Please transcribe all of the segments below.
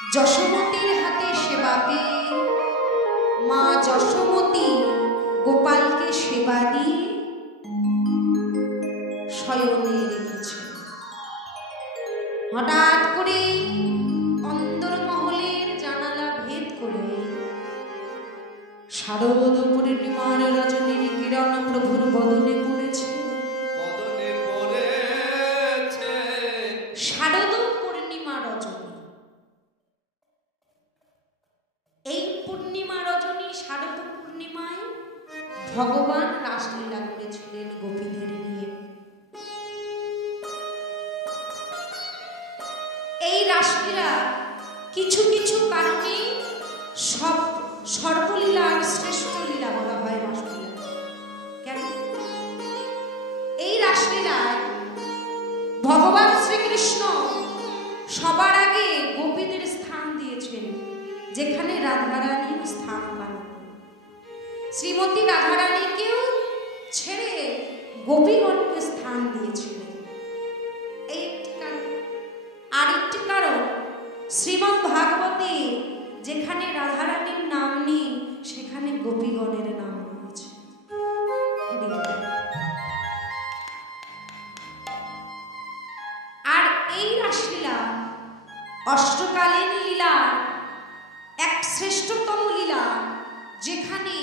যশোমতীর হাতে সেবা পেয়ে মা যশোমতী গোপালকে সেবা দিয়ে শয়নে রেখেছে। হঠাৎ করে অন্দরমহলের জানালা ভেদ করে শারদ পূর্ণিমার রজনীর কিরণ প্রভুর বদনে পড়েছে। শারদ পূর্ণিমা রজনী, এই পূর্ণিমা রজনী শারদ পূর্ণিমায় ভগবান রাসলীলা করেছিলেন গোপীদের নিয়ে। এই রাসলীলা কিছু কিছু কারণে সর্বলীলার শ্রেষ্ঠ লীলা বলা হয় রাসলীলা। কেন? এই রাসলীলায় ভগবান শ্রীকৃষ্ণ সবার আগে গোপীদের স্থান দিয়েছেন, যেখানে রাধারানীর স্থান পান। শ্রীমতী রাধারানীকেও ছেড়ে গোপীগণকে স্থান দিয়েছিলেন। এই একটি কারণ। আরেকটি কারণ, শ্রীমদ্ ভাগবতে যেখানে রাধারানীর নাম নেই সেখানে গোপীগণের নাম রয়েছে। আর এই রাসলীলা অষ্টকালীন লীলা এক শ্রেষ্ঠতম লীলা, যেখানে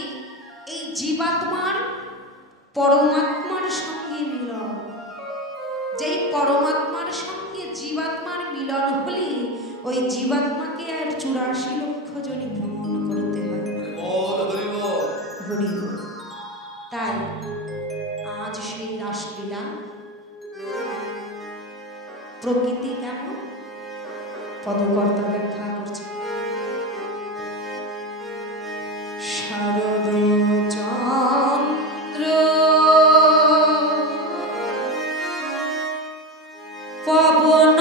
এই জীবাত্মার পরমাত্মার সঙ্গে মিলন। যেই পরমাত্মার সঙ্গে জীবাত্মার মিলন হলে ওই জীবাত্মাকে আর 84 লক্ষ জনে ভ্রমণ করতে হয়। হরি বল। তাই আজ সেই রাসলীলা প্রকৃতি কেমন পদকর্তা ব্যাখ্যা করছে। শারদ চন্দ্র পবন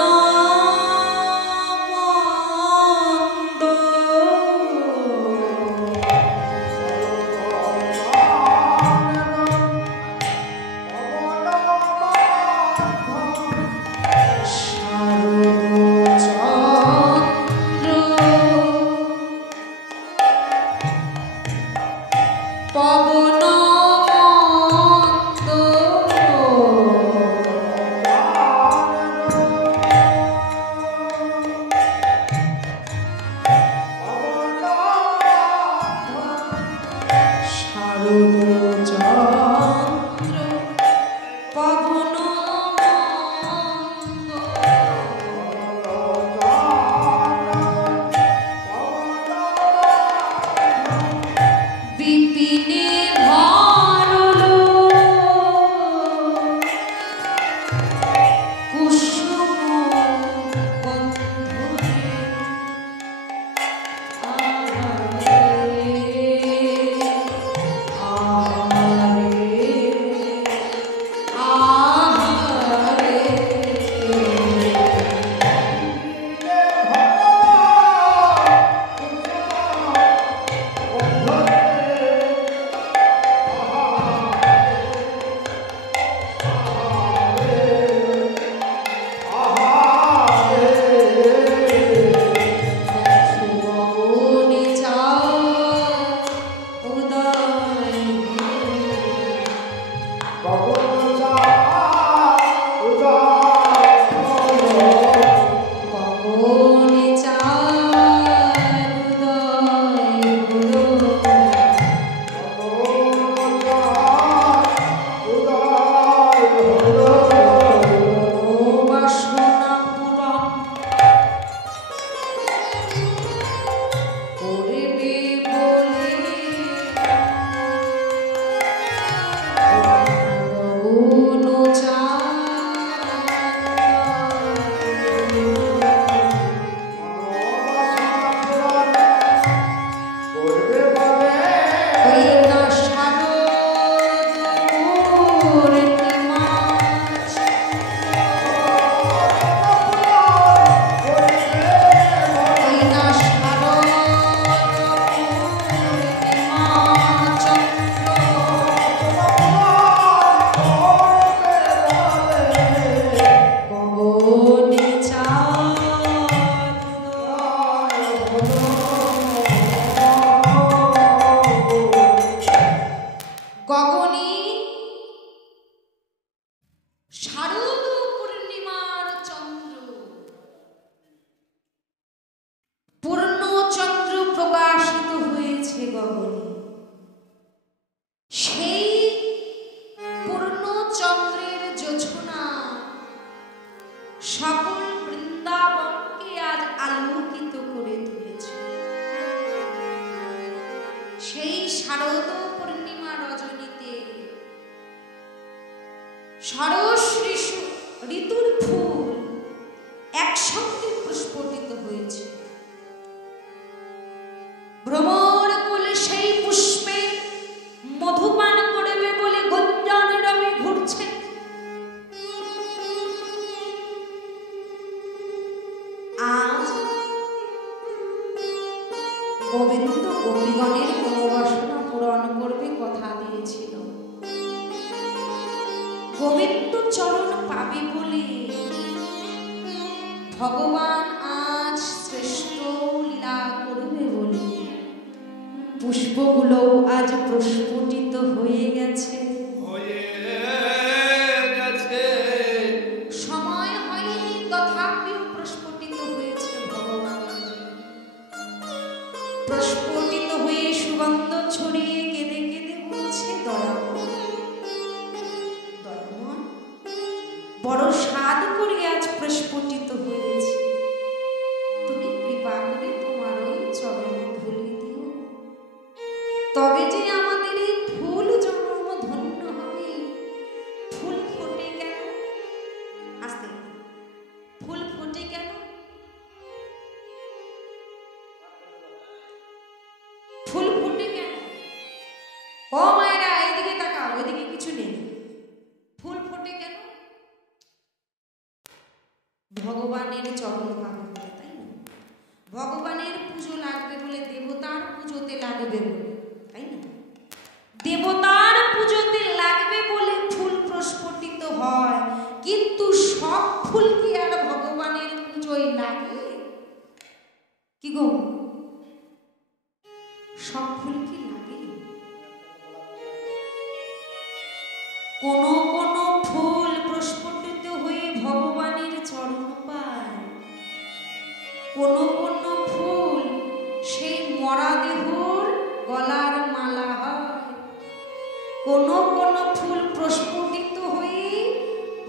গোবিন্দ গোপীগণের মনোবাসনা পূরণ করবে কথা দিয়েছিল। গোবিন্দ চরণ পাবে বলে ভগবান আজ শ্রেষ্ঠ লীলা করবে বলে পুষ্পগুলো আজ প্রস্ফুটিত হয়ে গেছে। সময় হয়নি তথাপিও প্রস্ফুটিত হয়েছে ভগবানের। প্রস্ফুটিত হয়ে সুগন্ধ ছড়িয়ে কেঁদে কেঁদে বলছে, দয়াময় দয়াময়, বড় স্বাদ করে আজ প্রস্ফুটিত হয়েছে, তুমি কৃপা করে তোমার ওই চরণ ধুলি দিও, তবে যে আমাদের এই ফুল জন্ম ধন্য হবে। ফুল ফোটে কেন? আস্তে, ফুল ফোটে কেন? ফুল ফোটে কেন? ও মায়েরা এইদিকে তাকাও, ওইদিকে কিছু নেই। ফুল ফোটে কেন? ভগবানের চরণ পাবে বলে, তাই না? ভগবানের পুজো লাগবে বলে, দেবতার পুজোতে লাগবে বলে, তাই না? দেবতার পুজোতে লাগবে বলে ফুল প্রস্ফুটিত হয়, কিন্তু সব ফুল কি আর ভগবানের পুজোয় লাগে? কি গো, সব ফুল কি লাগে? কোন কোন ফুল প্রস্ফুটিত হয়ে ভগবানের চরণ পায়, কোন কোন ফুল সেই মরা দেহর গলার মালা হয়, কোন কোন ফুল প্রস্ফুটিত হয়ে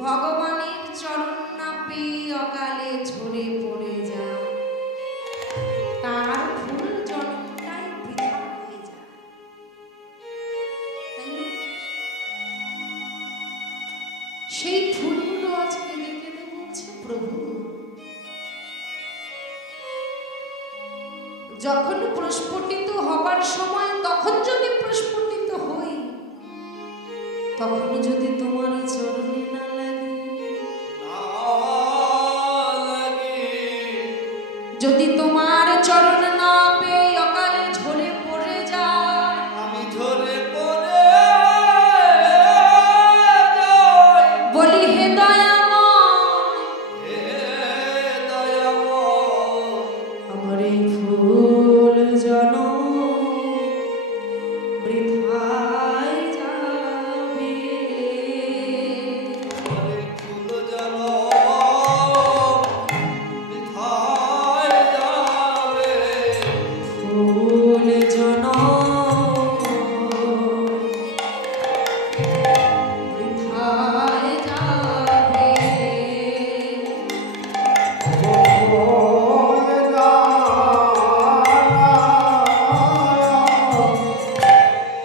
ভগবানের চরণ না পেয়ে অকালে ঝরে পড়ে যায়, তার ফুল জন্মটাই বৃথা হয়ে যায়, তাই না? সেই ফুলগুলো আজকে দেখে বলছে, প্রভু যখন প্রস্ফুটিত হবার সময়, তখন যদি প্রস্ফুটিত হই, তখন যদি তোমার চরণে না লাগে, যদি তোমার চরণ না পেয়ে অকালে ঝরে পড়ে যায়, আমি ঝরে পড়ে বলি হে দয়াময়, হে দয়াময়, আমার এই ফুল জন বৃথায় যাবে, ফুল জল বৃথায় যাবে, ফুল জন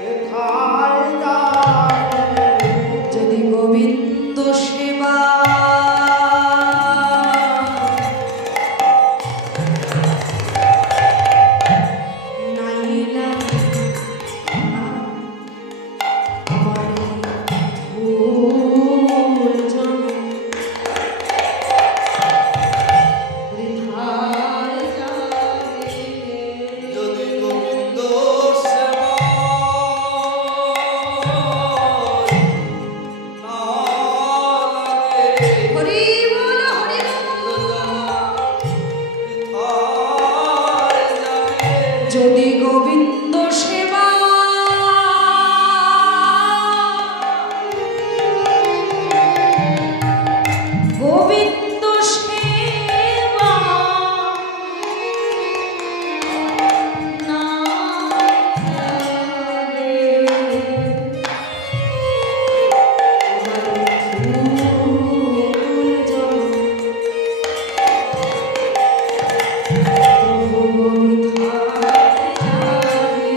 বৃথায় যাবে, যদি গোবিন্দ সেবা নাই লাগে, আমার ফুল জন বৃথায় যাবে, যদি গোবিন্দ সেবা না লাগে, হরি বল হরি বল, বৃথায় যাবে, যদি গোবিন্দ সেবা গোবিন্দ সেবা না লাগে, ফুল জন প্রভু বৃথায় যাবে,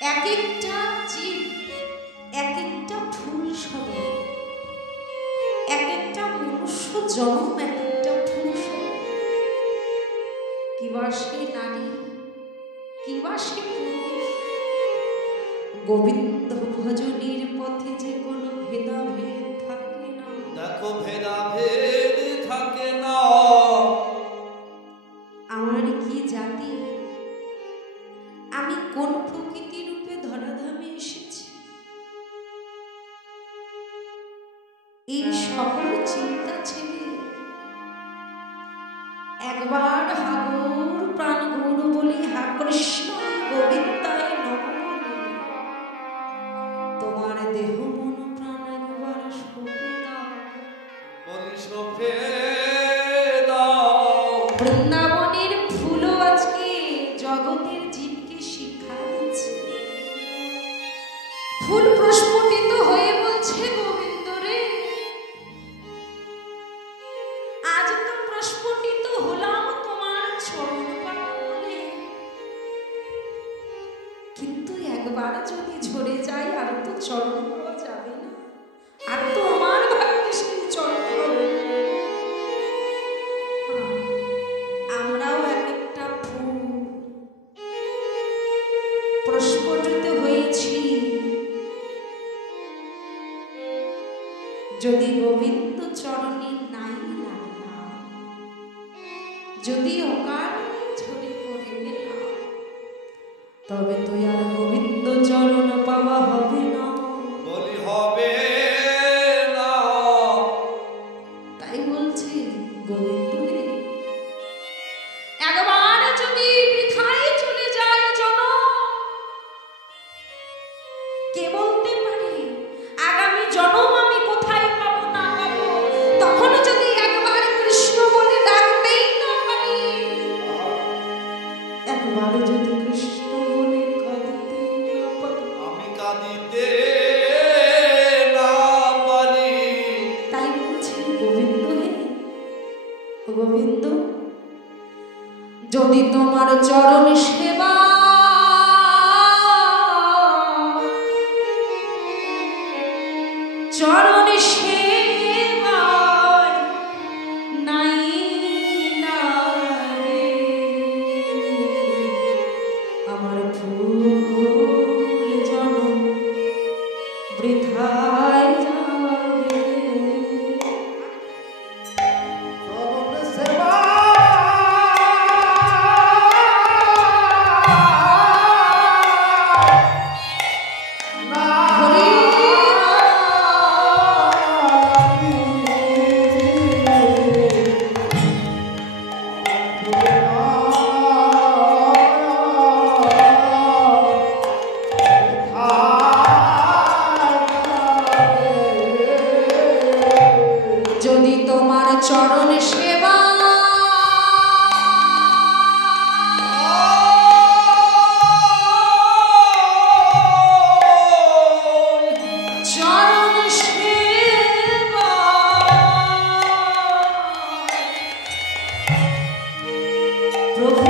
এক একটা জীব এক একটা ফুল সবে, এক একটা মনুষ্য জন্ম এক একটা ফুল সবে। কিবা সে নারী, কিবা সে পুরুষ, গোবিন্দ ভজনের পথে যে কোনো ভেদাভেদ থাকে না। দেখো ভেদাভেদ থাকে না। আমার কি জাতি, আমি কোন প্রকৃতি রূপে ধরাধামে এসেছি, এই সকল চিন্তা ছেড়ে একবার হাগর প্রাণ গৌর বলে হা কৃষ্ণ গোবিন্দায় নমঃ বলে তোমার দেহ মন প্রাণ একবার সঁপে দাও, বলি সঁপে দাও। বৃন্দাবনের ফুলও আজকে জগতের জীবকে শিক্ষা দিচ্ছে। ফুল প্রস্ফুটিত হয়ে বলছে গোবিন্দ রে, আজ তো প্রস্ফুটিত হলাম তোমার চরণ পাব বলে, কিন্তু একবার যদি ঝরে যায় আর তো চরণ পাওয়া যাবে না, আর তো আমার ভাগ্যে সেই চরণ হবে না। আমরাও এক একটা ফুল প্রস্ফুটিত হয়েছি, যদি গোবিন্দ চরণে নাই লাগলাম, যদি অকারণে ঝরে পড়ে গেলাম, তবে তো আর গোবিন্দ চরণ পাওয়া হবে না। বলি হবে না। তাই বলছে গোবিন্দ রে, একবার যদি বৃথায় চলে যায় জনম, কে বলতে পারে আগামী জনম আমি কোথায় পাবো না পাবো। তখন যদি একবার কৃষ্ণ বলে ডাকতেই না পারি, একবার যদি কৃষ্ণ বলে কাঁদতেই না পারি, আমি কাঁদিতে না পারি। তাই বলছে গোবিন্দ হে, গোবিন্দ যদি তোমার চরণ সেবা চরণ সেবায় নাই লাগে, আমার ফুল জনম বৃথায় যাবে। যদি তোমার চরণ সেবা চরণ সেবা প্রভু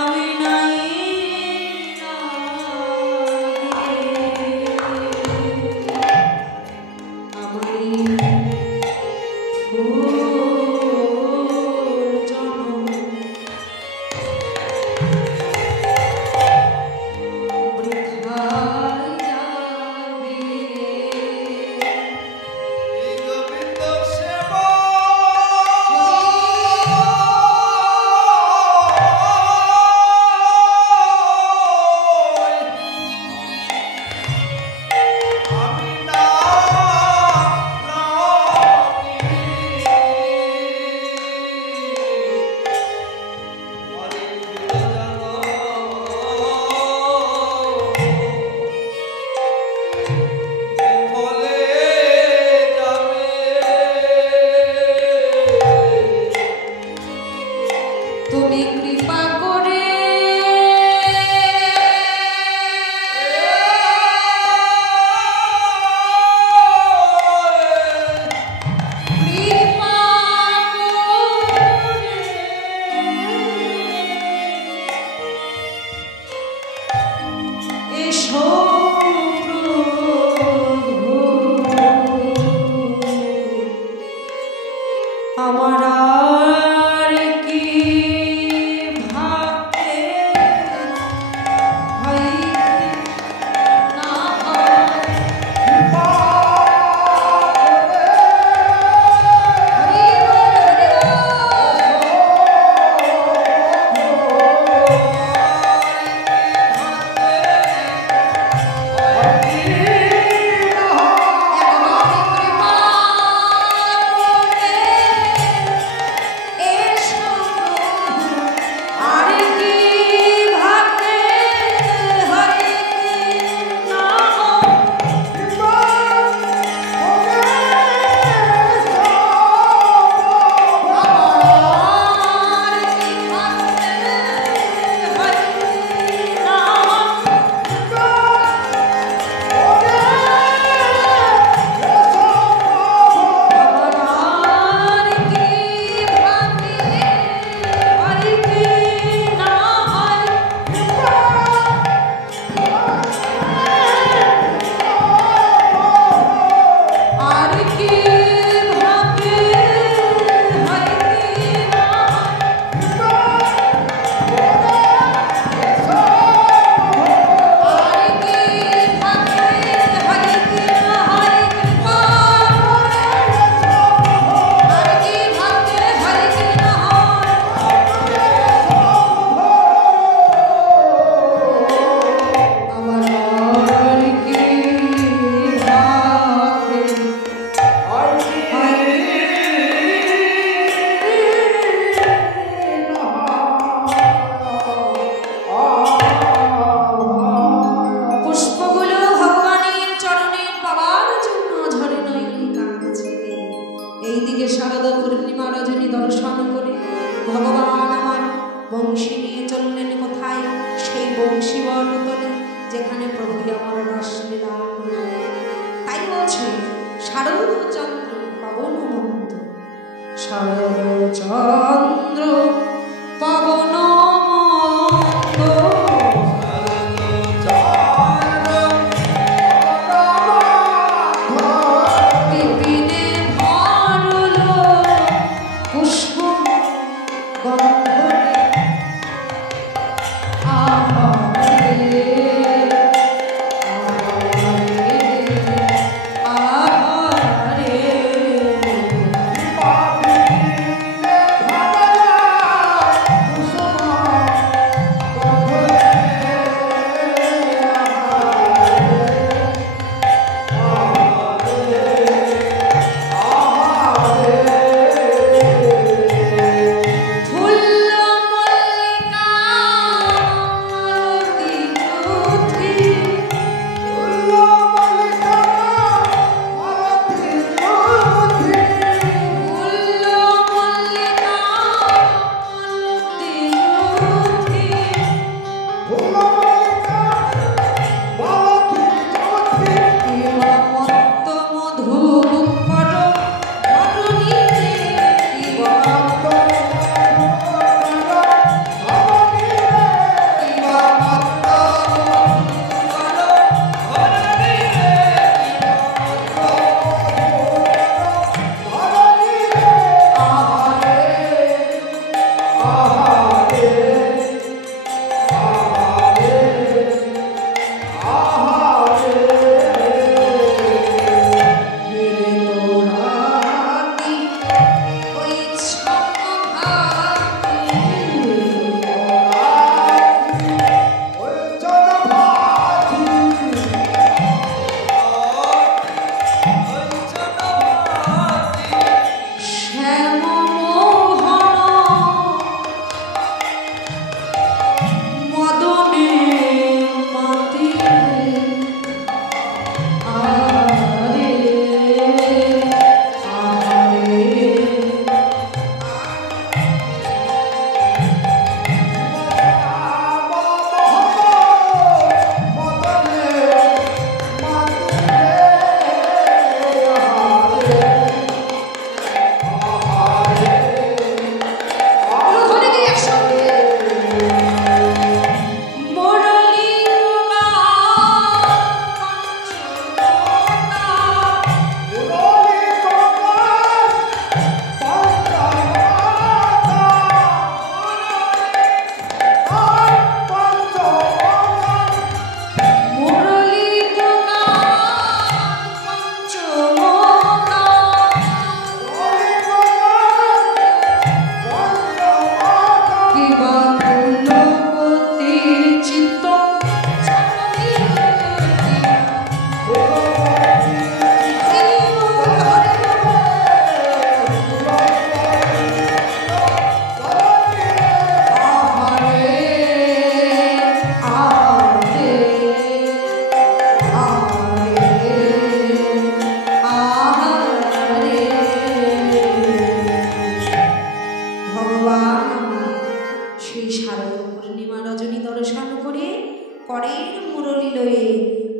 আমি নাই এই গোবিন্দ সেবা আমি না তুমি কৃপা করে কৃপা করে বংশী নিয়ে চললেন কোথায়? সেই বংশী বনতলে যেখানে প্রভু আমার রাসলীলা করলেন। তাই বলছে শারদচন্দ্র পবনমন্ত, শারদচন্দ্র পবনমন্ত, বিপিনে ভরল পুষ্প গন্ধরে আহারে আহারে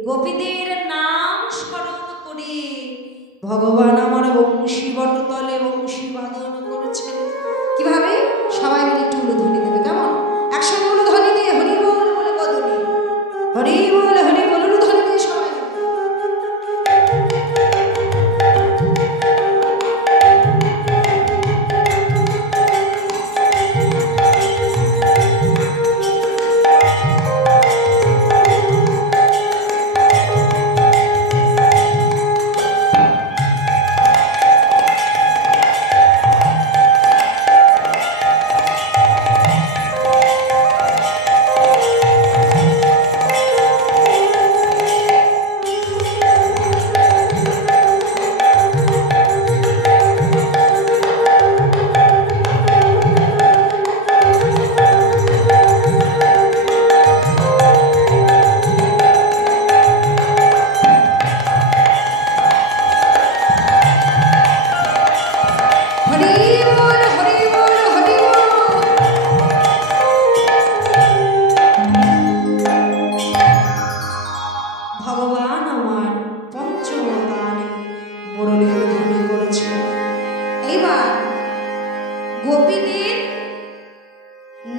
গোপীদের নাম স্মরণ করে ভগবান আমার বংশী বটতলে বংশী বাদন করেছেন। কিভাবে? সবাই মিলে একটু উলুধ্বনি দেবে, কেমন? একসঙ্গে উলুধ্বনি দিয়ে হরি বল বলে বদনি, হরি বল উলুধ্বনি দিয়ে সবাই।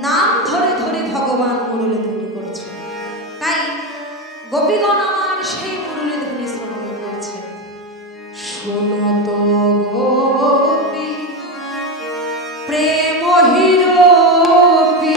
নাম ধরে ধরে ভগবান মুরলী ধ্বনি করছে। তাই গোপীগণ আমার সেই মুরলী ধ্বনি শ্রবণ করছে। শোনো তো গোপী প্রেম হিরোপি,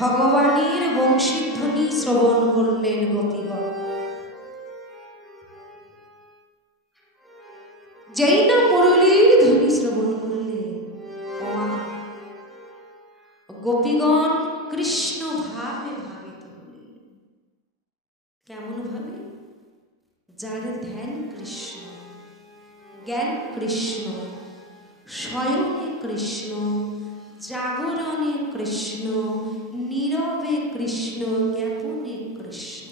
ভগবানের বংশীধ্বনি শ্রবণ করলেন গোপীগণ। যেই না মুরলীর ধ্বনি শ্রবণ করলেন, গোপীগণ কৃষ্ণ ভাবে ভাবিত হলেন। কেমন ভাবে? যার ধ্যান কৃষ্ণ, জ্ঞান কৃষ্ণ, স্বয়নে কৃষ্ণ, জাগরণে কৃষ্ণ, নীরবে কৃষ্ণ, জ্ঞাপনে কৃষ্ণ,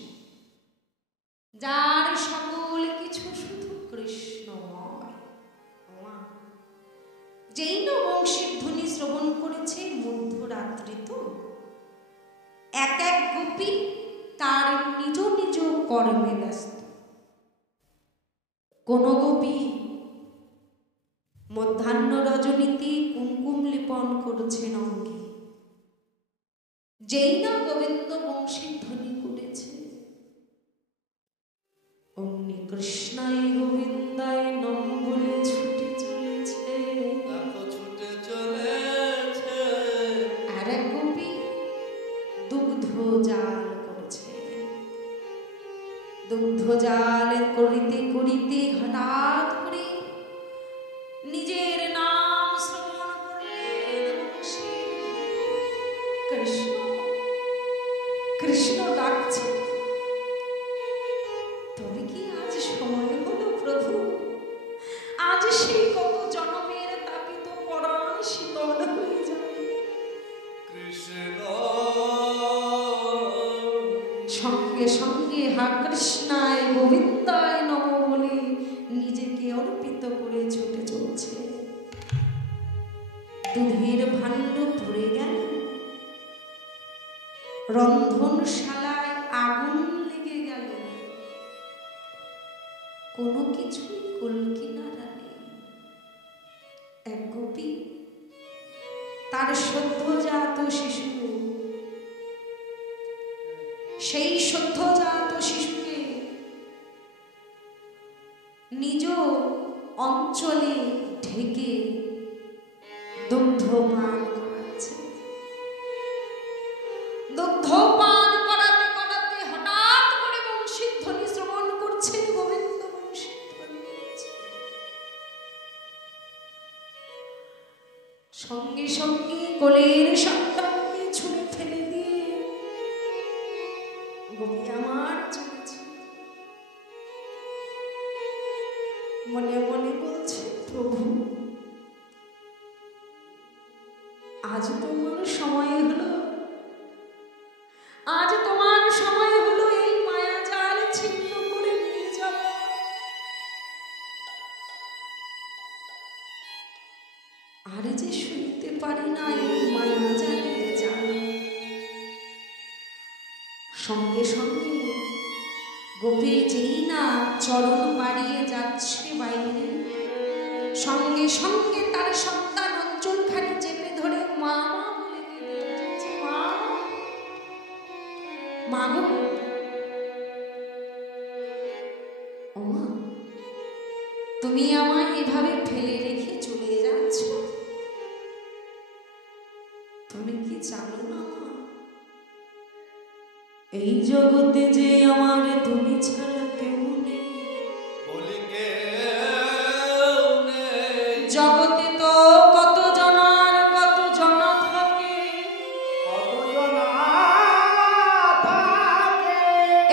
যার সকল কিছু শুধু কৃষ্ণময়। যেই না বংশীর ধ্বনি শ্রবণ করেছে মধ্যরাত্রি, তো এক এক গোপী তার নিজ নিজ কর্মে ব্যস্ত। কোন গোপী মধ্যাহ্ন রজনীতে কুমকুম লিপন করছেন অঙ্গে। যেই না গোবিন্দ বংশীর ধ্বনি করেছে, অমনি কৃষ্ণায় গোবিন্দায় নম বলে ছুটে চলেছে। ছুটে চলেছে। আর এক গোপী দুগ্ধ জাল করছে। দুগ্ধ জাল করিতে করিতে হঠাৎ করে নিজের নাম শ্রবণ করলেন। কৃষ্ণ কৃষ্ণ ডাকছে। তবে কি আজ সময় হলো প্রভু? আজ সেই কত জনমের তাপিত পরাণ শীতল হয়ে যাবে। কৃষ্ণ সঙ্গে সঙ্গে হা কৃষ্ণায় গোবিন্দায় নম বলে নিজেকে অর্পিত করে ছুটে চলছে। 2 দুধের ভাণ্ড ভরে গেল, 2 দুধ জাল করেছে। আর এক গোপী দুগ্ধ জাল করছে। দুগ্ধ জাল করিতে করিতে হঠাৎ করে নিজের নাম শ্রবণ করলেন। কৃষ্ণ কৃষ্ণ ডাকছে। তবে কি আজ সময় হলো প্রভু? আজ সেই কত জনমের তাপিত পরাণ শীতল হয়ে যাবে। সঙ্গে সঙ্গে হা কৃষ্ণায় গোবিন্দায় নম বলে নিজেকে অর্পিত করে ছুটে চলছে। দুধের ভাণ্ড ভরে গেল, রন্ধনশালায় আগুন লেগে গেল, কোনো কিছুই কুলকিনারা নেই। এক গোপী তার সদ্যজাত শিশু, সেই সদ্যজাত শিশুকে নিজ অঞ্চলে ঢেকে দুগ্ধ পান করাচ্ছে। দুগ্ধ পান করাতে করাতে হঠাৎ করে বংশীধ্বনি শ্রবণ করছেন, গোবিন্দ বংশীধ্বনি করছে। সঙ্গে সঙ্গে কোলের সন্তানকে ছুঁড়ে ফেলে দিয়ে গোপী আমার চলেছে। মনে মনে বলছে, প্রভু আজ তোমার সময় হলো, আজ তোমার সময় হলো এই মায়া জাল ছিন্ন করে নিয়ে যাওয়া। আর যে শুনতে পারি না এই মায়া জালের জাল। সঙ্গে সঙ্গে গোপী যেই না চরণ বাড়িয়ে যাচ্ছে বাইরে, সঙ্গে সঙ্গে তার সন্তান অঞ্চলখানি চেপে ধরে মা বলে কেঁদে, মা মা গো, ও মা, তুমি আমায় এভাবে ফেলে রেখে চলে যাচ্ছ, তুমি কি জানো না এই জগতে যে আমার তুমি ছাড়া কেউ নেই। বলি কেউ নেই। জগতে তো কত জনার কত জনা থাকে, কত জনা থাকে।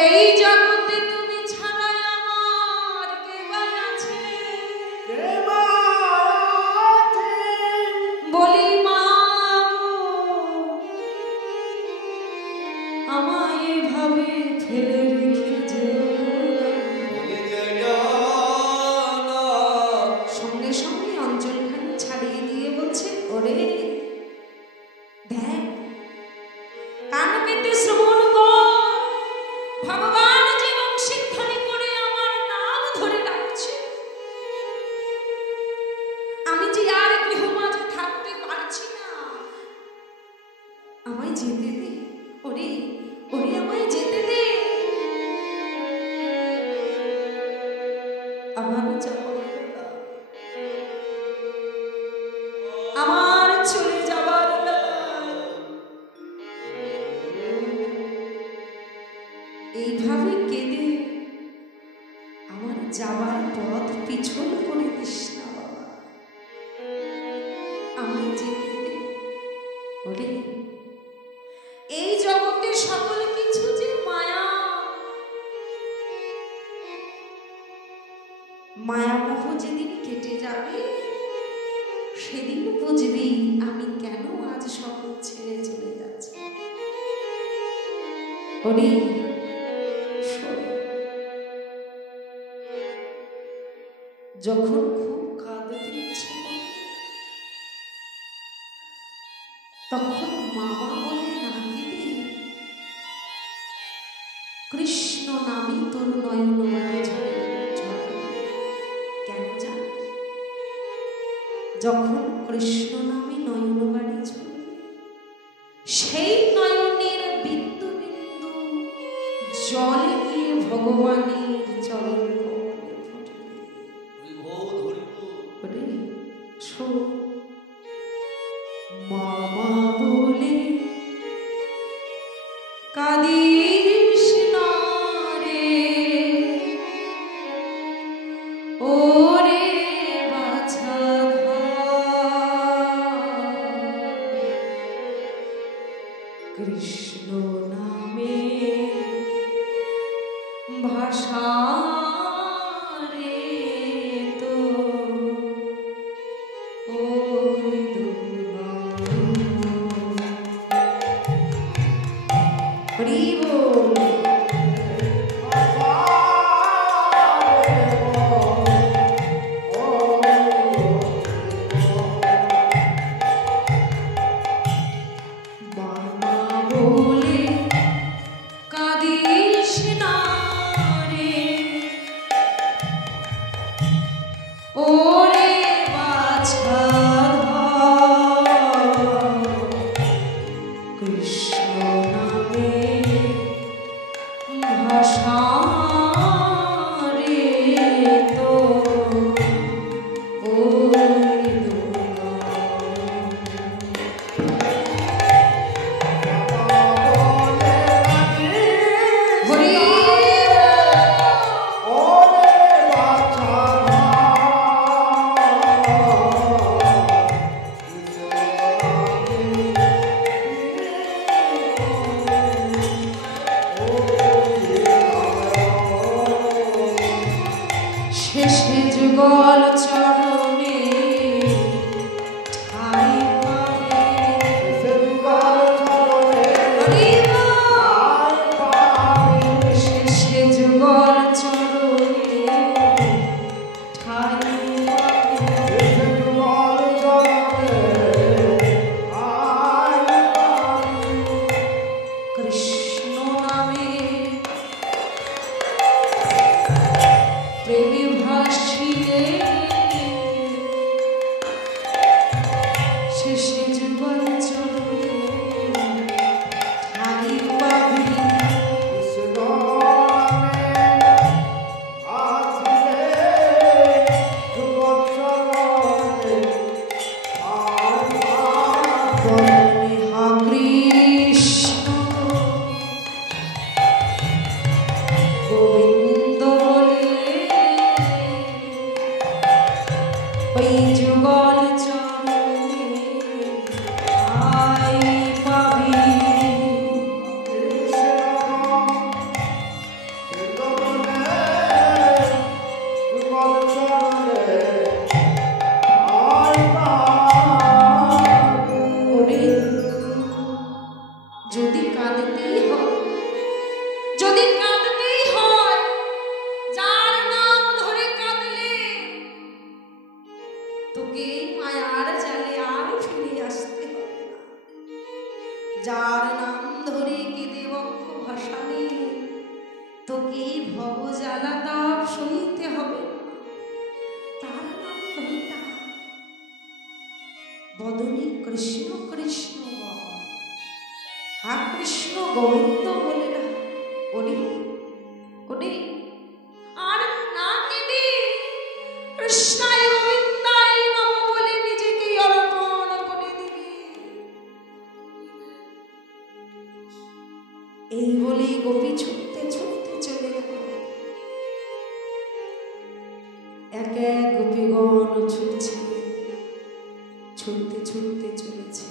এই জগতে তুমি ছাড়া আমার কে বা আছে? কে বা আছে? বলি মা গো, আমায় এভাবে ফেলে রেখে যেও না। সঙ্গে সঙ্গে অঞ্চলখানি ছাড়িয়ে দিয়ে বলছে, ওরে দেখ, কান পেতে শ্রবণ কর, ভগবান যে বংশীধ্বনি করে আমার নাম ধরে ডাকছে। আমি যে আর গৃহ মাঝে থাকতে পারছি না, আমায় যেতে দে, ওরে ওরে আমায় যেতে দে। আমার যাওয়ার বেলা, আমার চলে যাবার বেলা এইভাবে কেঁদে আমার যাবার পথ পিছল করে দিস না বাবা, আমায় যেতে দে। ওরে এই জগতে সকল কিছু যে মায়া, মায়ামোহ যেদিন কেটে যাবে সেদিন বুঝবি আমি কেন আজ সকল ছেড়ে চলে যাচ্ছি। ওরে শোন, যখন খুব কাঁদতে ইচ্ছে করে তখন মামা বলে না কেঁদে কৃষ্ণ নামই তোর নয়ন বাড়ি ঝরে ঝরে। কেন জান? যখন কৃষ্ণ নামে নয়ন বাড়ি ঝরে, সেই নয়নের বিন্দু বিন্দু জল গিয়ে ভগবানের চরণ কমলে ফুটবে। শোন, মামা বলে কাঁদিস না রে, ওরে বাছা কৃষ্ণ নামে ভাষা রে তো ওই হরি বল। মামা বলে যুগল চরণে ঠাই পাবে সে যুগল চরণে ঠাই পাবে শেষে যুগল চরণে ঠাই পাবে সে যুগল চরণে ঠাই পাবে কৃষ্ণ নামে প্রেমে ভাসিয়ে শেষে যুগল চরণে ঠাই পাবি কৃষ্ণ নামে আসিলে যুগল চরণে ঠাই পাবে হা কৃষ্ণ গোবিন্দ বলে ওই যুগল চরণে ঠাই পাবি ওরে যদি কাঁদতেই হয় যদি কাঁদতেই হয় যার নাম ধরে কাঁদলে তোকে এই মায়ার জালে আর ফিরে আসতে হবে না যার নাম ধরে কেঁদে বক্ষ ভাসালে তোকে এই ভব জ্বালা তাপ সইতে হবে না তার নাম ধরে ডাক। বদনে কৃষ্ণ কৃষ্ণ বল হা কৃষ্ণ গোবিন্দ বলে না ওরে ওরে আর না কেঁদে কৃষ্ণায় গোবিন্দায় নম বলে নিজেকে অর্পণ করে দিবি এই বলেই গোপী ছুটতে ছুটতে চলে গেল এক এক গোপীগণ ছুটছে ছুটতে ছুটতে চলেছে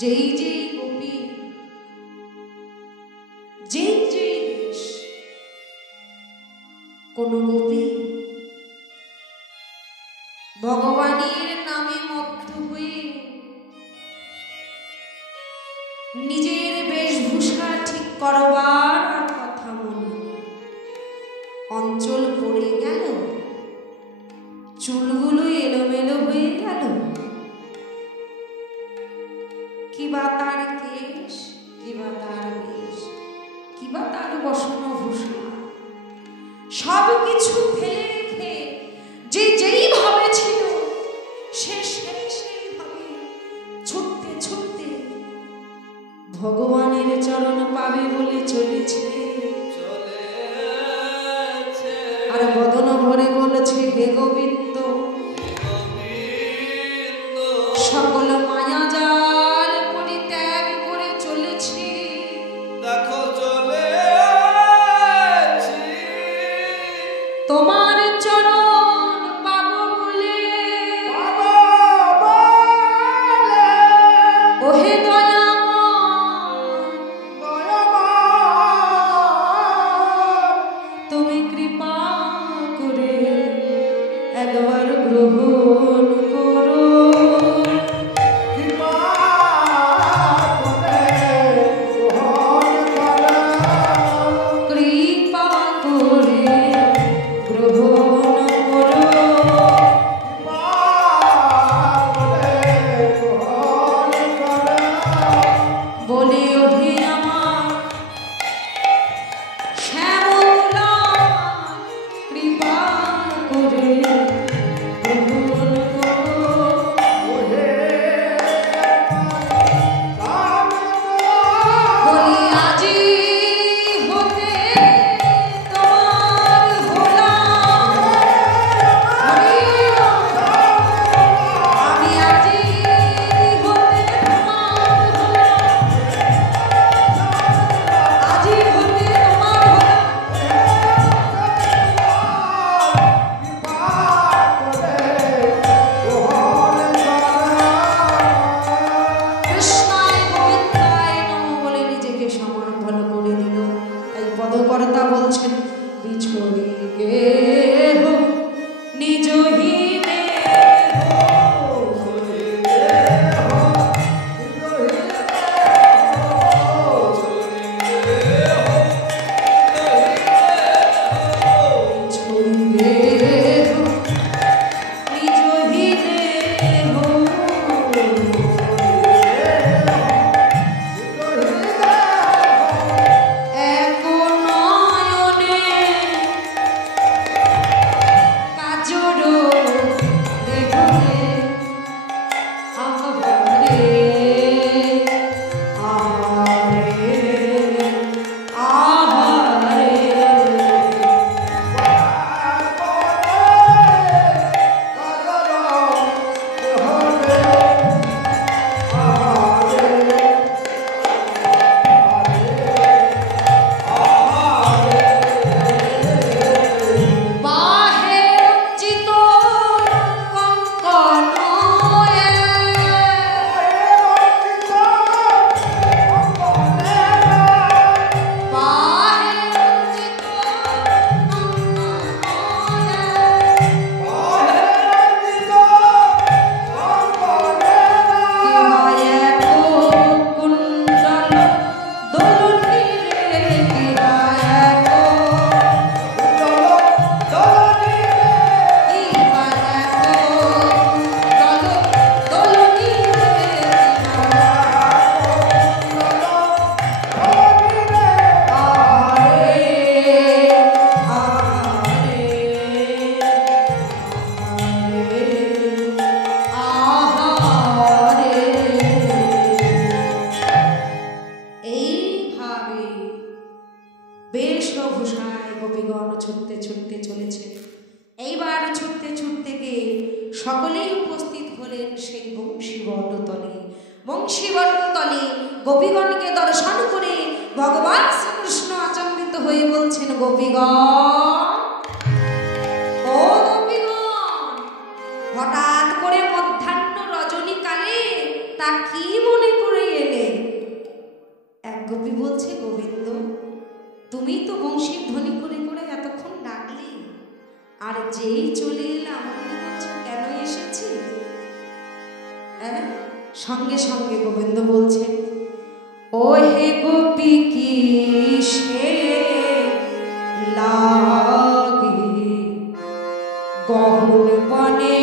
যেই যেই গোপী যেই যেই দেশ কোন গোপী ভগবানের নামে মত্ত হয়ে নিজের বেশভূষা ঠিক করবার কথা মনে অঞ্চল পড়ে গেল চুলগুলো এলোমেলো হয়ে গেল কিবা তার কেশ কিবা তার বেশ কিবা তার বসন ভূষণ সব কিছু ফেলে রেখে যে যেইভাবে ছিল সে সেইভাবে ছুটতে ছুটতে ভগবানের চরণ পাবে বলে চলেছে আর বদন ভরে বলেছে হে গোবিন্দ সকল মায়া জাল পরিত্যাগ করে চলেছে দেখো চলেছি তোমার চরণ পাবো বলে ওহে তুমি কৃপা করে একবার গ্রহণ করো কৃপা করে গ্রহণ করো বলে ওহে আমার শ্যামলা কৃপা করে গ্রহণ করো সকলেই উপস্থিত হলেন সেই বংশীবটতলে। বংশীবটতলে গোপীগণকে দর্শন করে ভগবান শ্রীকৃষ্ণ আচম্বিত হয়ে বলছেন, গোপীগণ, ও গোপীগণ, হঠাৎ করে মধ্যাহ্ন রজনীকালে তা কি মনে করে এলে? এক গোপী বলছে, গোবিন্দ, তুমি তো বংশীর ধ্বনি করে করে এতক্ষণ ডাকলি, আর যেই চলে এলাম তুমি বলছো কেন এসেছি? হ্যাঁ, সঙ্গে সঙ্গে গোবিন্দ বলছেন, ও হে গোপী কিসে লাগি গহন বনে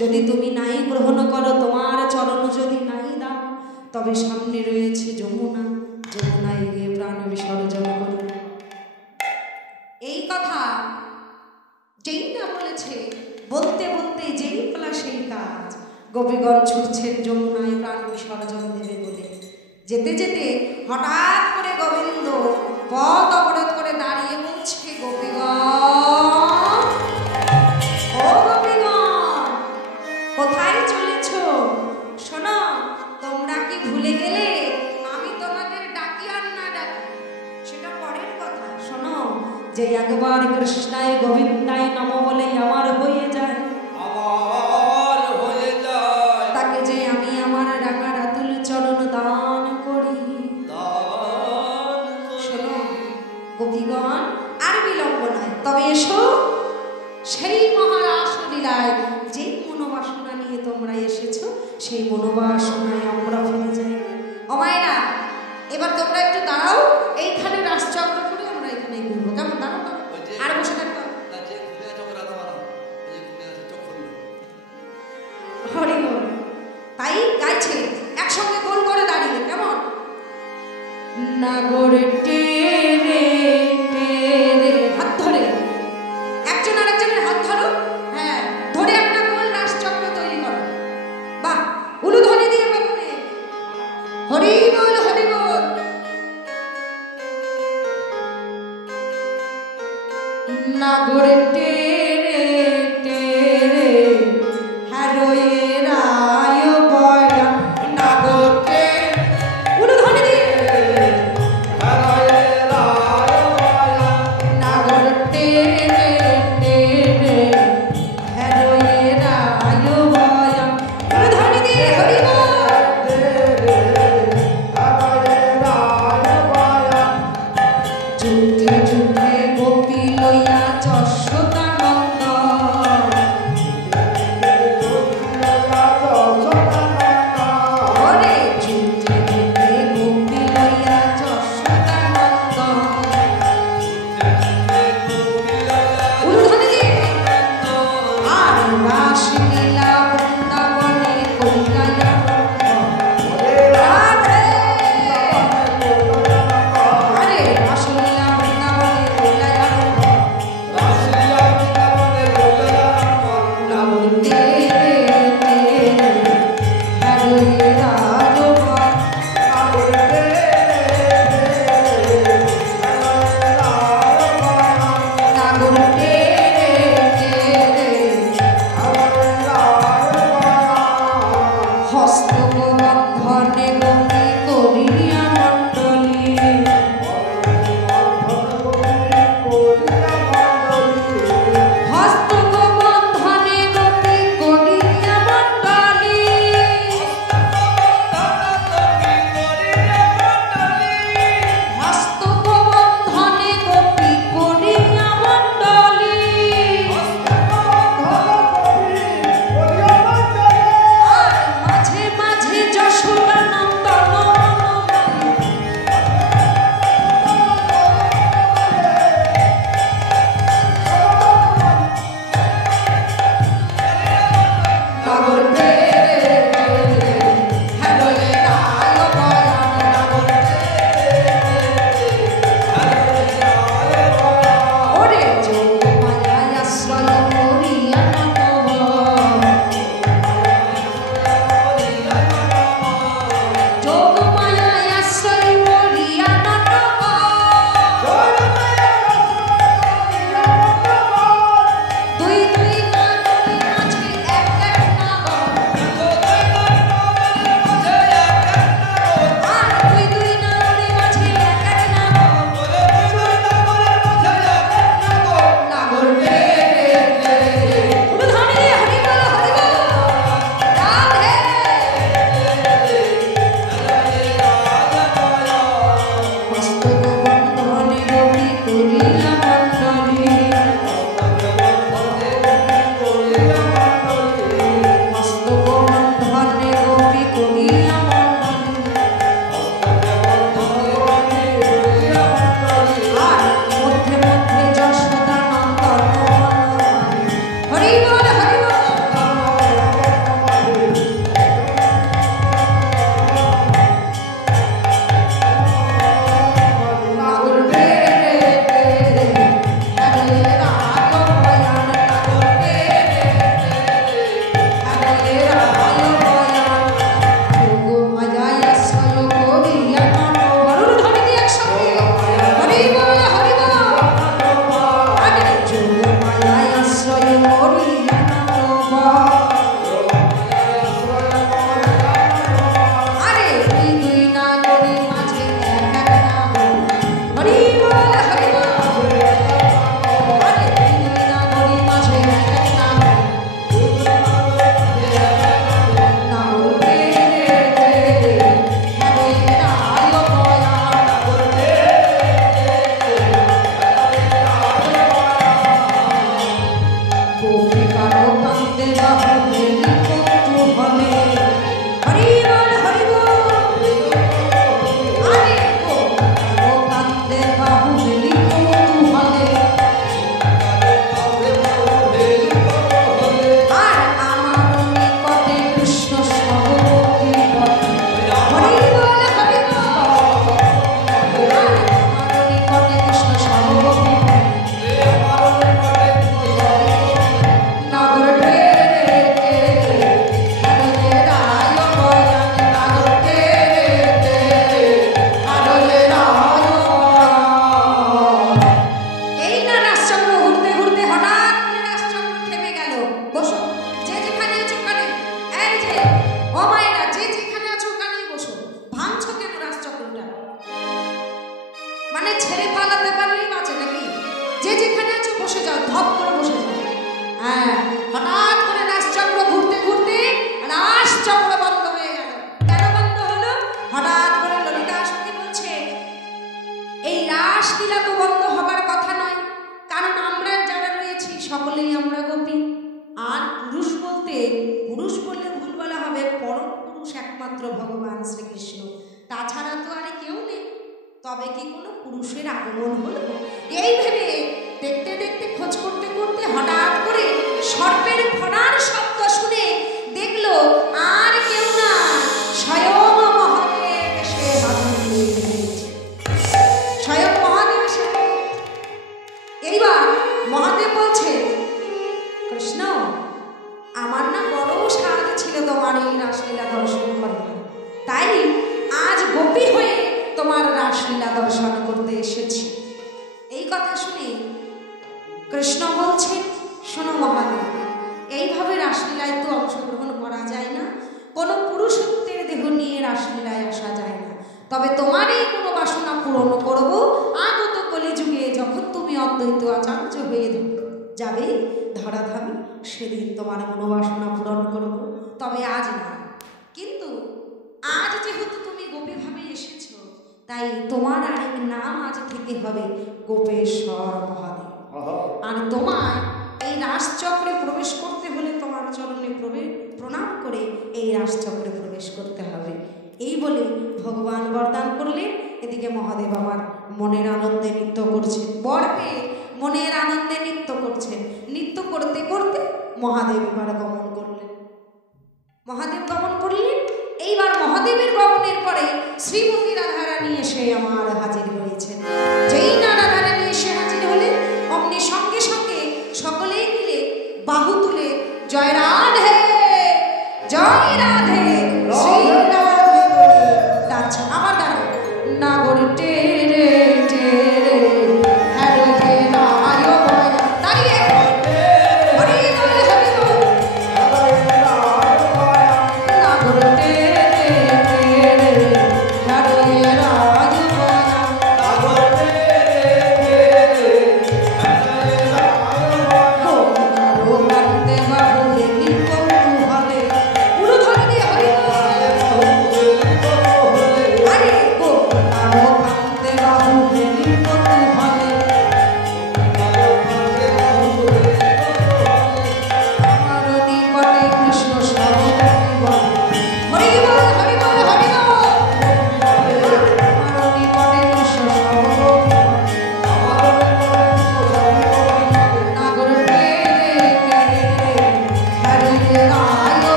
যদি তুমি নাই গ্রহণ করো, তোমার চরণ যদি নাই দাও, তবে সামনে রয়েছে যমুনা, যমুনায় গিয়ে প্রাণ বিসর্জন করি। এই কথা যেই না বলেছে, বলতে বলতে যেই বলা সেই কাজ। গোপীগণ ছুটছেন যমুনায় প্রাণ বিসর্জন দেবে বলে। যেতে যেতে হঠাৎ করে গোবিন্দ পথ অবরোধ করে দাঁড়িয়ে বলছে, গোপীগণ, ও গোপীগণ, কোথায় চলেছ? শোনো, তোমরা কি ভুলে গেলে আমি তোমাদের ডাকি আর না ডাকি সেটা পরের কথা। শোনো, যে একবার কৃষ্ণায় গোবিন্দায় নম বলে আমার হয়ে যায়, তাকে যে আমি আমার রাঙা রাতুল চরণ দান করি। শোনো গোপীগণ, আর বিলম্ব নয়, তবে এসো সেই মহারাস লীলায়। যে মনোবাসনা নিয়ে তোমরা এসেছো, সেই মনোবাসনায় আমরা ফিরে যাই। ও মায়েরা, এবার তোমরা একটু দাঁড়াও, এইখানে রাসচক্র করে আমরা এখানে ঘুরবো, কেমন? দাঁড়াও, আর বসে থাকবো। হরি বল, তাই গাইছে একসঙ্গে গোল করে দাঁড়িয়ে, কেমন? নাগর টেরে টেরে, হাত ধরে একজন আর একজনের হাত ধরো, হ্যাঁ, ধরে একটা গোল রাসচক্র তৈরি করো। বাহ, উলুধ্বনি দিয়ে বলবে হরি বল, হরি বল। নাগর টেরে টেরে হারোয়ে রায় বয়া, নাগর টেরে, উলুধ্বনি দিয়ে হারোয়ে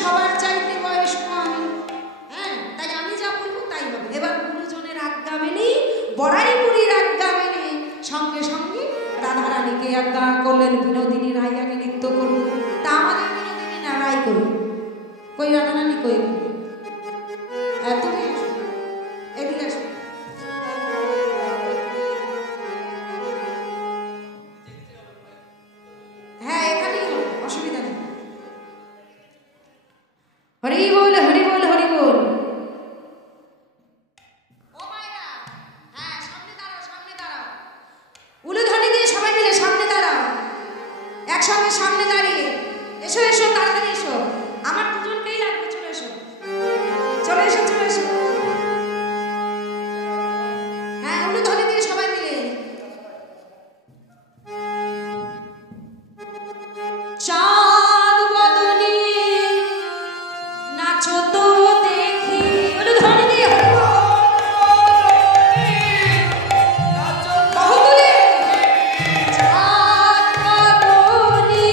সবার চাইতে আজ্ঞা করলেন বিনোদিনী রায় আগে নৃত্য করুন। তা আমাদের বিনোদিনী না রায় করুন, কই রাধারানী কই এত এদিকে আসো। হ্যাঁ এখানেই হবে, অসুবিধা নেই। হরি বল হরি বল হরি বল। ও মায়েরা, হ্যাঁ সামনে দাঁড়াও, সামনে দাঁড়াও, উলুধ্বনি দিয়ে সবাই মিলে সামনে দাঁড়াও, একসঙ্গে সামনে দাঁড়িয়ে এসো এসো, তাড়াতাড়ি এসো, আমার দুজনকেই লাগবে, চলে এসো চলে এসো চলে এসো। হ্যাঁ উলুধ্বনি দিয়ে সবাই মিলে। চাঁদ বদনে নাচো তো দেখি, উলুধ্বনি দিয়ে বাহুতুলে। চাঁদ বদনে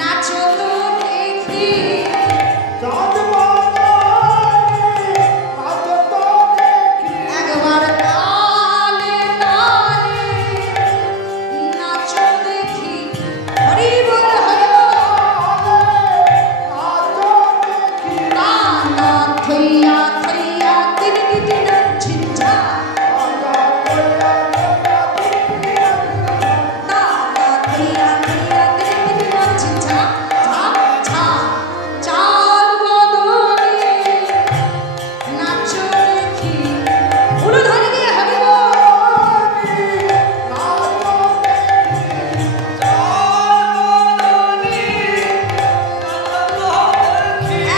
নাচো তো দেখি, একবার তালে তালে নাচো দেখি। হরি বল হরি বল। তানা থইয়া থইয়া তিনকিটি নাচিঞ্ছা, তানা থইয়া থইয়া তিনকিটি নাচিঞ্ছা। ঝা ঝা চাঁদ বদনে নাচো দেখি, উলুধ্বনি দিয়ে হরি বল।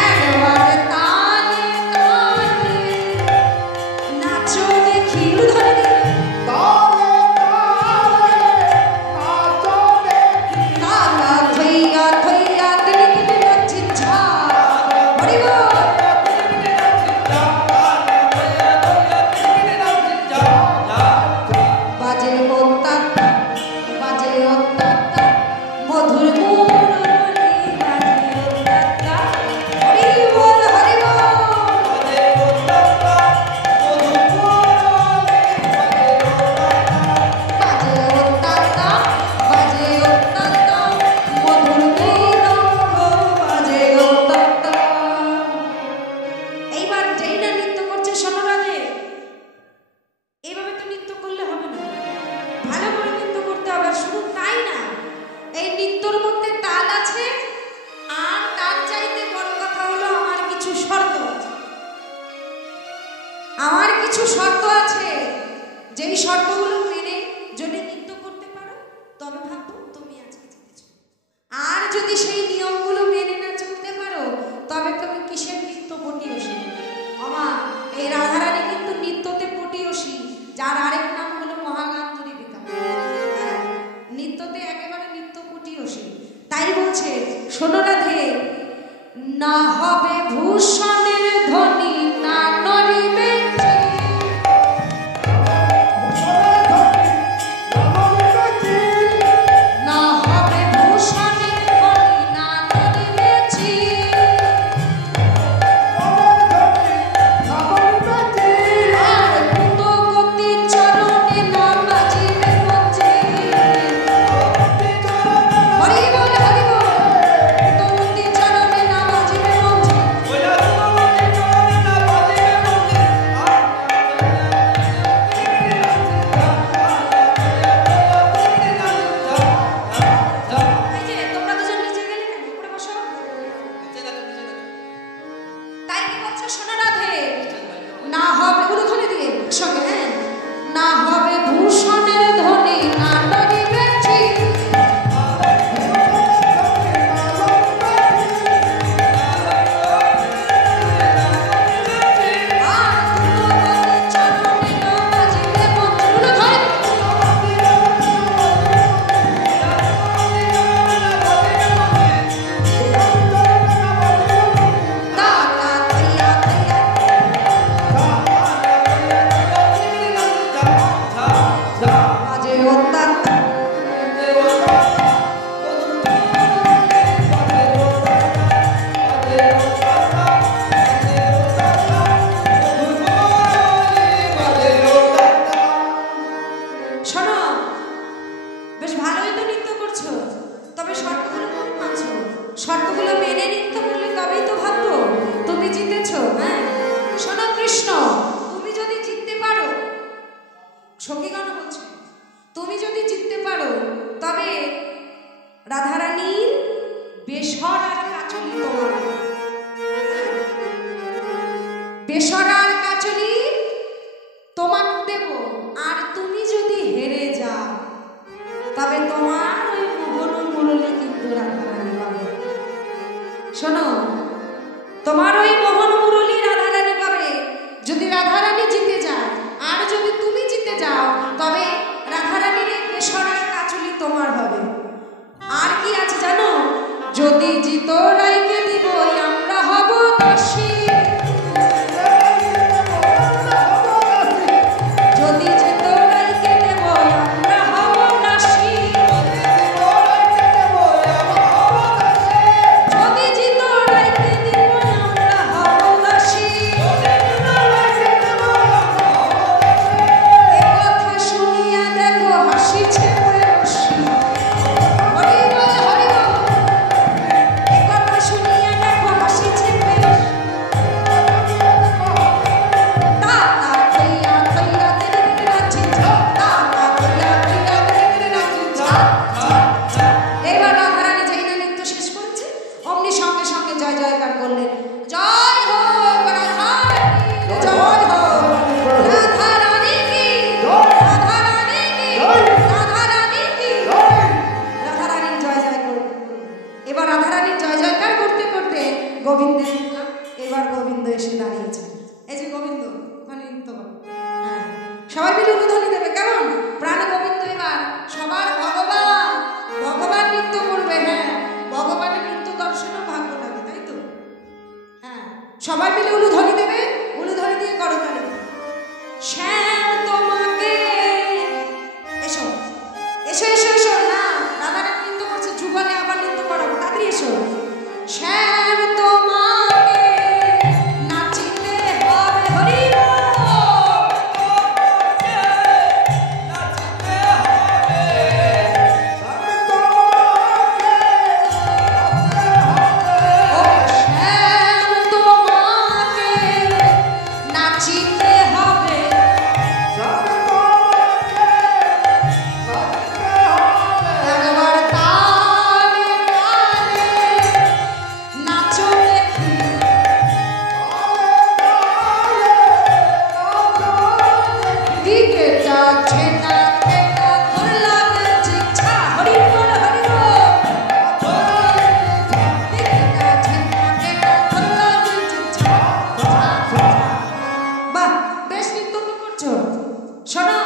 একবার তালে তালে নাচো দেখি, উলুধ্বনি দিয়ে। তানা থইয়া থইয়া তিনকিটি নাচিঞ্ছা। হরি বল। বাজে ওত্তাত্তা বাজে ওত্তাত্তা মধুর মুরলি, বাজে ওত্তাত্তা। হরি বল হরি বল। বাজে ওত্তাত্তা বাজে ওত্তাত্তা মধুর মৃদঙ্গ, বাজে ওত্তাত্তা। এইবার যেই না নৃত্য করছে সোনারাধে, এইভাবে তো নৃত্য করলে হবে না, ভালো করে নৃত্য করতে হবে। আর শুধু তাই না, এই নৃত্যর মধ্যে তাল আছে, আর তার চাইতে বড় কথা হলো আমার কিছু শর্ত আছে। আমার কিছু শর্ত আছে, যেই শর্তগুলো মেনে যদি নৃত্য করতে পারো তবে ভাববো তুমি আজকে জিতেছো। আর যদি সেই নিয়মগুলো মেনে না চলতে পারো তবে তুমি কিসের নৃত্য পটীয়সী। আমা এই রাধারানী কিন্তু নৃত্যতে পটীয়সী, যার আরেক নাম হলো মহাগান্ধরীবিকা। হ্যাঁ, নৃত্যতে একেবারে নৃত্য পটীয়সী। তাই বলছে শোনো রাধে, না হবে ভূষণের ধ্বনি না নড়িবে চির। না হবে ভূষণের ধ্বনি না নড়িবে চির। আর দ্রুতগতি চরণে না বাজিবে মঞ্জির। হরি বল হরি বল। দ্রুতগতি চরণে না বাজিবে মঞ্জির। এই যে তোমরা দুজন নিচে গেলে কেন? উপরে বসো। তাই কি বলছো শোনো রাধে, না হবে উলুধ্বনি দিয়ে সঙ্গে, হ্যাঁ, না হবে ভূষণের ধ্বনি না নড়িবে চির। আর দ্রুতগতি চরণে না বাজিবে মঞ্জির। উলুধ্বনি। তানা থইয়া থইয়া বাজে ওত্তাত্তা বেসরার কাচলি তোমাকে দেব, আর তুমি যদি হেরে যাও তবে তোমার ওই মোহন মুরলী কিন্তু রাধারানী পাবে। শোনো, তোমার ওই মোহন মুরলী রাধারানী পাবে যদি রাধারানী জিতে যায়, আর যদি তুমি জিতে যাও তবে রাধারানীর এই বেসরার কাচলি তোমার হবে। আর কি আছে জানো? যদি জিত রাইকে দিব আমরা হব দাসী, যদি জিত রাইকে দেব আমরা হব দাসী, যদি জিত রাইকে দিব আমরা হব দাসী। এ কথা শুনিয়া দেখো হাসিছে রসি, হরি বল হরি বল। এ কথা শুনিয়া দেখো হাসিছে বেশ, তা তা থইয়া থইয়া তেরে তেরে নাচি ঝা, তা তা থইয়া থইয়া তেরে তেরে নাচি ঝা ঝা ঝা। এবার রাধারানী যেই না নৃত্য শেষ করেছে অমনি সঙ্গে সঙ্গে জয় জয়কার করলেন। জয় হোক রাধারানী, জয় হোক রাধারানী কি, রাধারানী কি, রাধারানী কি। রাধারানীর জয় জয় করলেন। এবার রাধারানীর জয় জয়কার করতে করতে গোবিন্দের নাম, এবার গোবিন্দ এসে দাঁড়িয়েছে। এই যে গোবিন্দ মানে নৃত্য করে, হ্যাঁ সবাই মিলে উলুধ্বনি দেবে কেমন? প্রাণ গোবিন্দ এবার সবার ভগবান, ভগবান নৃত্য করবে। হ্যাঁ, ভগবানের নৃত্য দর্শনও ভাগ্য লাগে, তাই তো? হ্যাঁ, সবাই মিলে উলুধ্বনি দেবে, উলুধ্বনি দিয়ে করতালি। শ্যাম তোমাকে, এসো এসো এসো এসো। না, রাধারানী নৃত্য করছে, যুগলে আবার নৃত্য করাবো, তাড়াতাড়ি এসো। শ্যাম তোমাকে নাচিতে হবে, হরি বল। ও শ্যাম তোমাকে নাচিতে হবে, একবার তালে তালে নাচো দেখি। দিকে যাচ্ছে না কেটা ধরলা গেছে ছা, হরি বল হরি বল। দিকে যাচ্ছে না কেটা ধরলা গেছে ছা ছা ছা। বাহ, বেশ নৃত্য তো করছো। শোনো,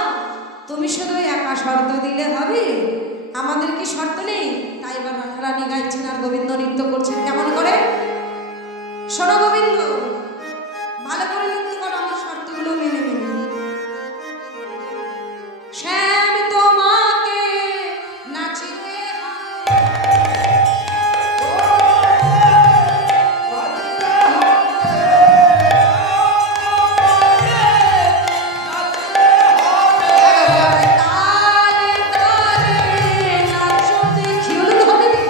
তুমি শুধু একা শর্ত দিলে হবে, আমাদের কি শর্ত নেই? তাই এবার রাধারানী গাইছেন আর গোবিন্দ নৃত্য করছেন কেমন করে? শোনো গোবিন্দ, ভালো করে নৃত্য করো, আমার শর্তগুলো মেনে মেনে। শ্যাম তোমাকে নাচিতে হবে, একবার তালে তালে নাচো দেখি। উলুধ্বনি দি।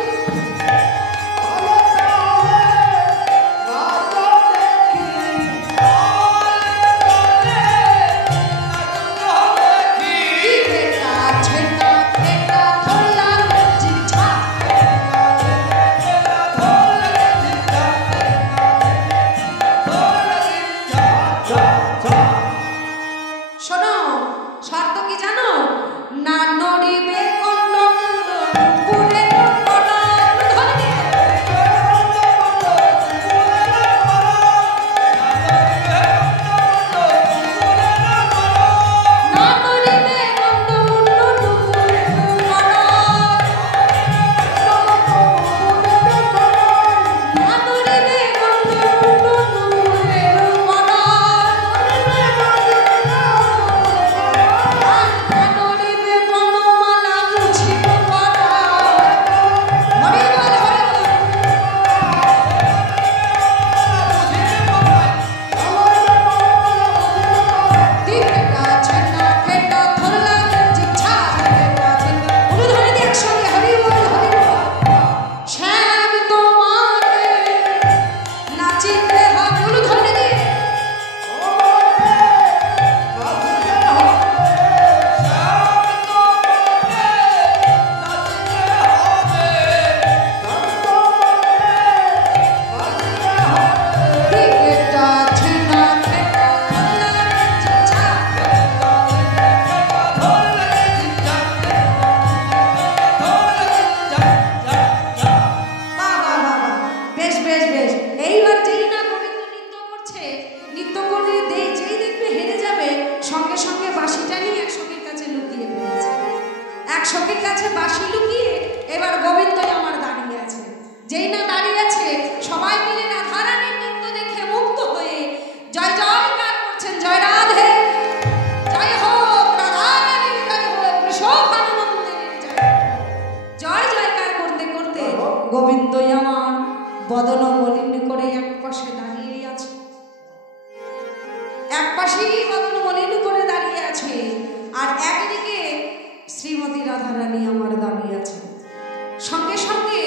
করছে, নৃত্য করে যেই দেখবে হেরে যাবে সঙ্গে সঙ্গে বাঁশিটা নিয়ে এক সখীর কাছে লুকিয়ে ফেলেছে। এক সখীর কাছে বাঁশি লুকিয়ে এবার গোবিন্দই আমার দাঁড়িয়ে আছে। যেই না দাঁড়িয়ে আছে সবাই মিলে রাধারানীর নৃত্য দেখে মুগ্ধ হয়ে জয় জয়কার করছেন, জয় রাধে, জয় হোক রাধারানীর, জয় হোক বৃষভানুনন্দিনীর জয়। জয় জয়কার করতে করতে গোবিন্দই আমার বদন মলিন করে এক পাশে দাঁড়িয়ে আছে, এক পাশেই বদন মলিন করে দাঁড়িয়ে আছে, আর একদিকে শ্রীমতী রাধারানী আমার দাঁড়িয়ে আছে। সঙ্গে সঙ্গে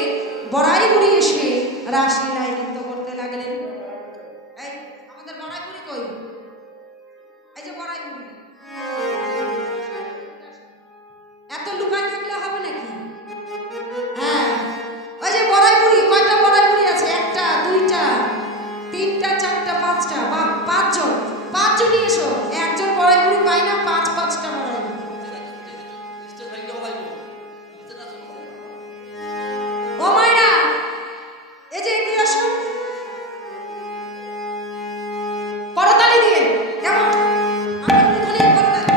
বড়াই বুড়ি এসে রাসলীলায় নৃত্য করতে লাগলেন। এই আমাদের বড়াই বুড়ি কই? এই যে বড়াই বুড়ি, এত লুকায় থাকলে হবে নাকি? হ্যাঁ, ওই যে বড়াই বুড়ি, কয়টা বড়াই বুড়ি আছে? একটা, দুইটা, তিনটা, চারটা, পাঁচটা, বা পাঁচজনই এসো। একজন বড়াই বুড়ি পাই না, পাঁচটা বড়াই বুড়ি। ও মাইনা, এই যে এগিয়ে আসো, করতালি দিয়ে কেমন? আমি উলুধ্বনি করতালি।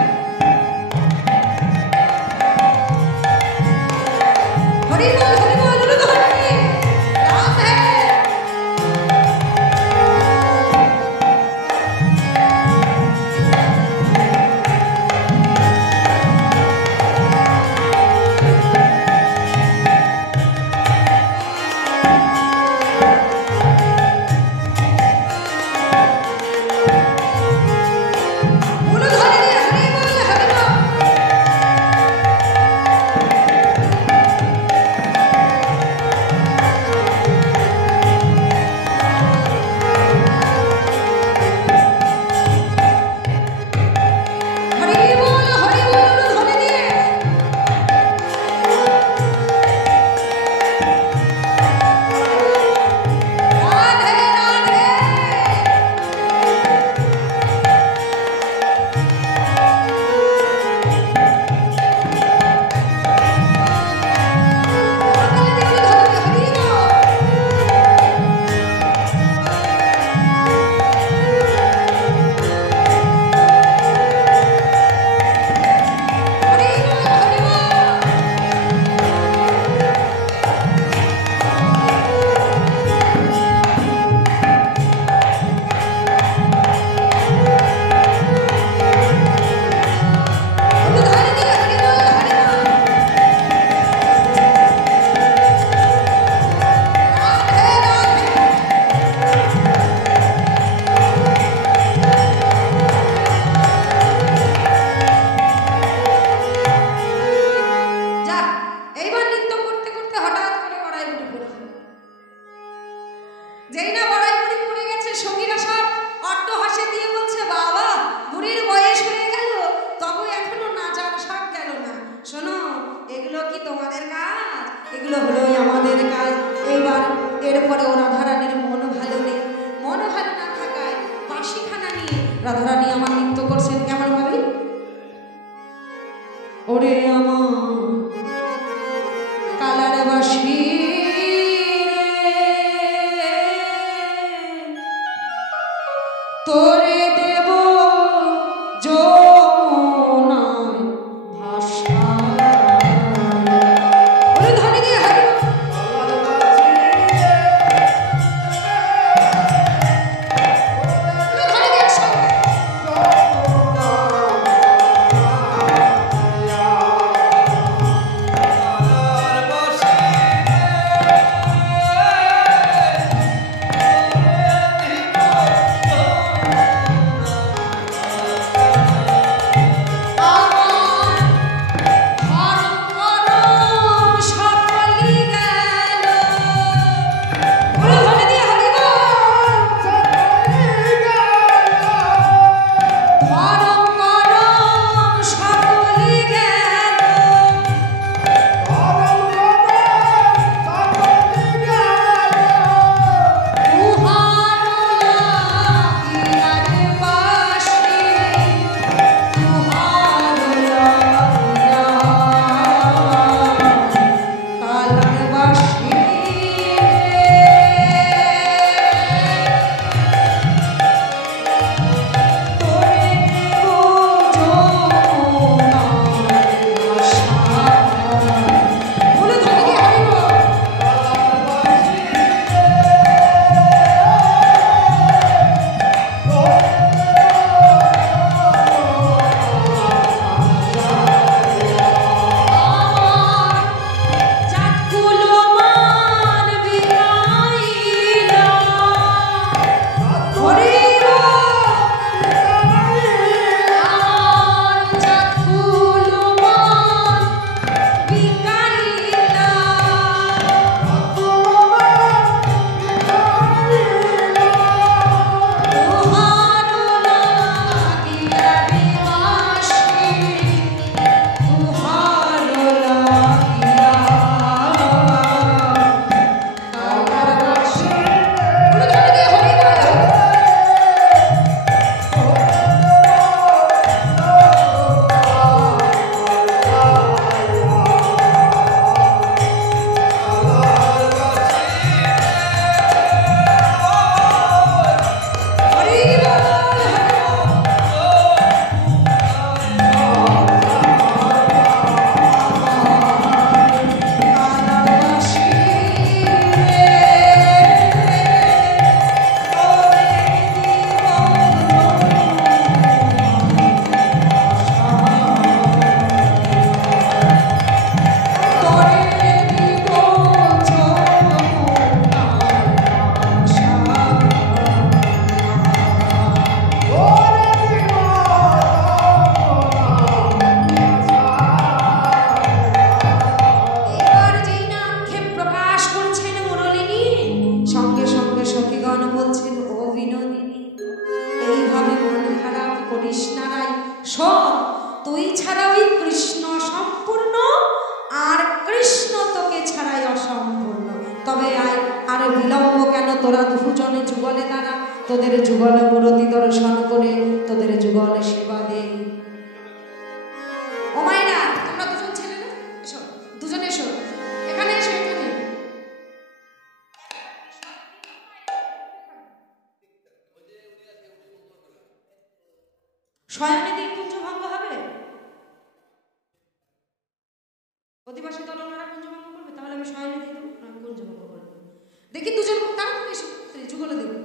হরি বল উলুধ্বনি, রাধে। যেই না বড়াই বুড়ি পড়ে গেছে, সঙ্গীরা সব অট্টহাসি দিয়ে বলছে, বাবা বুড়ির বয়স হয়ে গেল তবে এখনো নাচার শখ গেল না। শোনো, এগুলো কি তোমাদের কাজ? এগুলো হলোই আমাদের কাজ। এইবার এরপরে ও রাধারানীর মন ভালো নেই, মন ভালো না থাকায় বাঁশিখানা নিয়ে রাধারানী আমার নৃত্য করছেন। কেমন ভাবি? ওরে আমার কালার বাঁশি তোরে দেব যমুনায় ভাষা। ওরে ধ্বনি দিয়ে হারি কৃষ্ণারাই শোন, তুই ছাড়া ওই কৃষ্ণ সম্পূর্ণ, আর কৃষ্ণ তোকে ছাড়াই অসম্পূর্ণ। তবে আয়, আর বিলম্ব কেন, তোরা দুজনে যুগলে দাঁড়া, তোদের যুগলে মূরতি দর্শন করে তোদের যুগলে সেবা দেই। ও মায়েরা, তোমরা দুজন ছেলে না, এসো, দুজনে এসো, এখানে এসো, এখানে। শয়ননিধির কুঞ্জভঙ্গ হবে, অধিবাসী দলনারা কুঞ্জভঙ্গ করবে, তাহলে আমি শয়ননিধি দেবো না কুঞ্জভঙ্গ করবো? দেখি দুজন তাড়াতাড়ি এসো, যুগলে দেবো।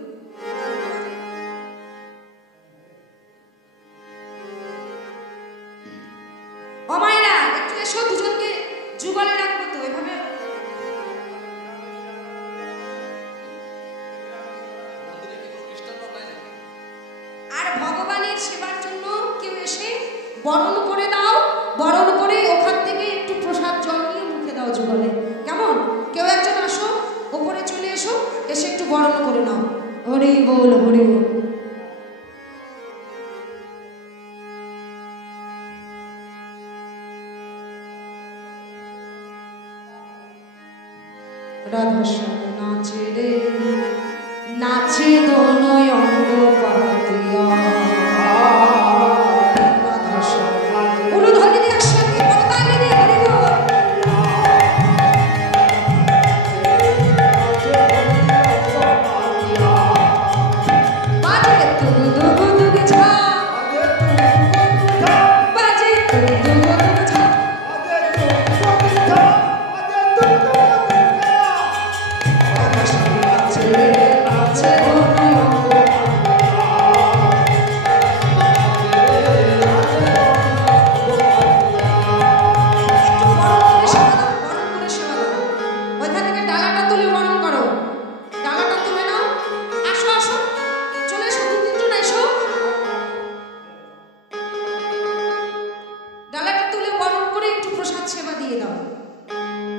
ও মায়েরা, একটু এসো, দুজনকে যুগলে রাখবো তো এভাবে। আর ভগবানের সেবার জন্য কেউ এসে বরণ করে দাও, বরণ করে ওখান থেকে একটু প্রসাদ জল নিয়ে মুখে দাও যুগলে, কেমন? কেউ একজন আসো, ওপরে চলে এসো, এসে একটু বরণ করে নাও। হরি বল, হরি বল। রাধা শ্যাম নাচে রে, নাচে দোনয় অঙ্গ পাতিয়া। রাধা শ্যাম উলুধ্বনি দিয়ে একসাথে করতালি দিয়ে হরি বল। বাজে তুগু দুগু দুগু ছা, বাজে তুগু দুগু দুগু ছা।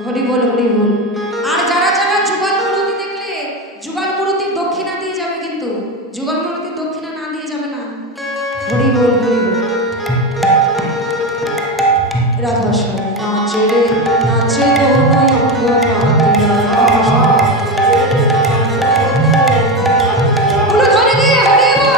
হরি বল, হরি বল। আর যারা যারা যুগল মূরতি দেখলে যুগল মূরতির দক্ষিণা দিয়ে যাবে, কিন্তু যুগল মূরতির দক্ষিণা না দিয়ে যাবে না। হরি বল, হরি বল। রাধা শ্যাম নাচে রে, নাচে দোনয় অঙ্গ পাতিয়া। উলুধ্বনি দিয়ে হরি বল।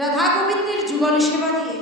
রাধা গোবিন্দের যুগল সেবা দিয়ে